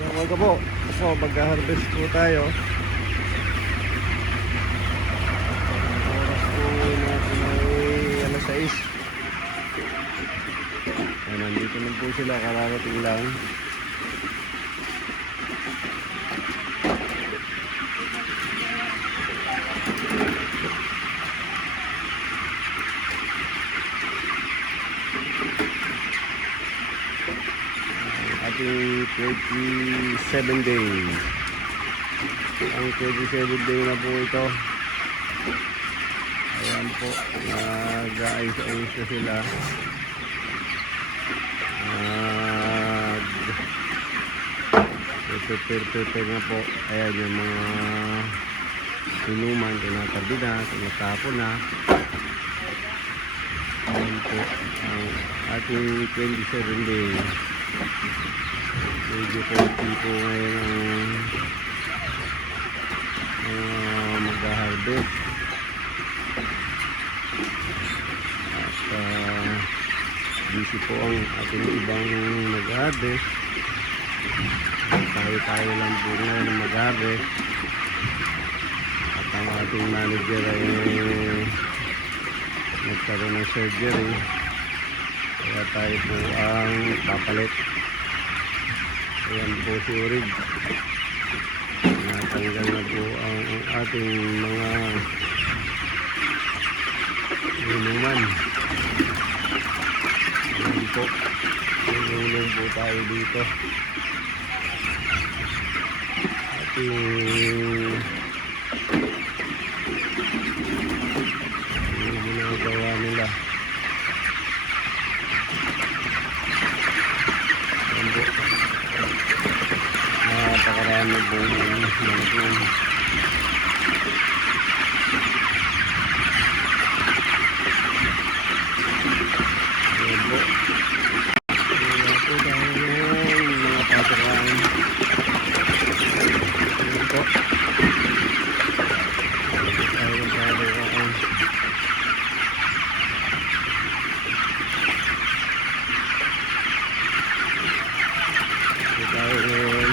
So, mga po, so, mag-harvest po tayo. Oras po natin ay alas 6. So, nandito lang po sila, kararating lang. Ating 27 days. Ang 27 day na po ito. Ayan po, nag-aayos-ayos na sila. Prepare na po. Ayan yung mga inuman, tinatabi na, tinatapon na. Ayan po ang ating 27 days. Medyo konti po ngayon ang mag-harvest. At busy po ang ating ibang mag-harvest. Tayo lang po ngayon ang mag-harvest. At ang ating manager ay nagkaroon ng surgery. Kaya tayo po ang papalit. Ayan po si Urig. Natanggal na po ang ating mga inuman. Ayan po. Inuman po tayo dito. Ating ginagawa nila. Ayan po. Napakarami pong manipon. Ayan po. Ayan po tayo mga patakaan. Ayan po. Ayan patakaan. Ito tayo ngayon.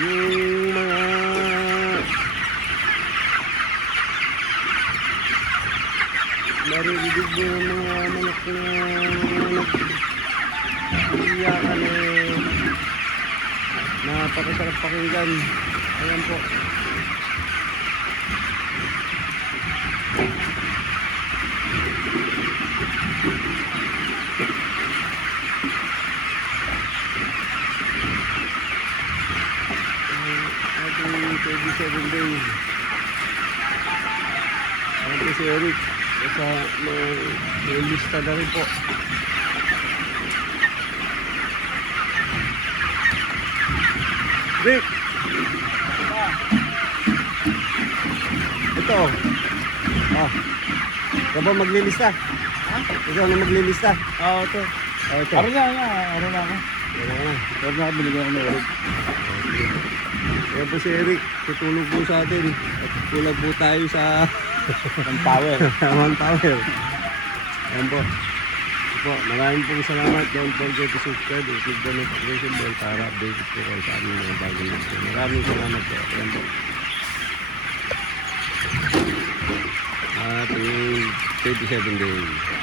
Yung mga maririnig mo yung mga manok na nag-iyakan napakasarap pakinggan. Ayan po. Ating 27 days. Ayan po si Eric. Kasi may lista na rin po. Rick! Ito. Ikaw ba maglilista? Ha? Ikaw na maglilista? Oo, ito. Ito. Araw na ako. Araw na. Araw na ako, binigyan ko na Eric. Ayan po si Eric. Tutulog po sa atin. At tulog po tayo sa Manpower. Manpower. Ayan po. Maraming pong salamat. Don't forget to subscribe and click the notification bell para updated po kayo sa aming mga bagong video. Maraming salamat po. Ayan po. At 27 days.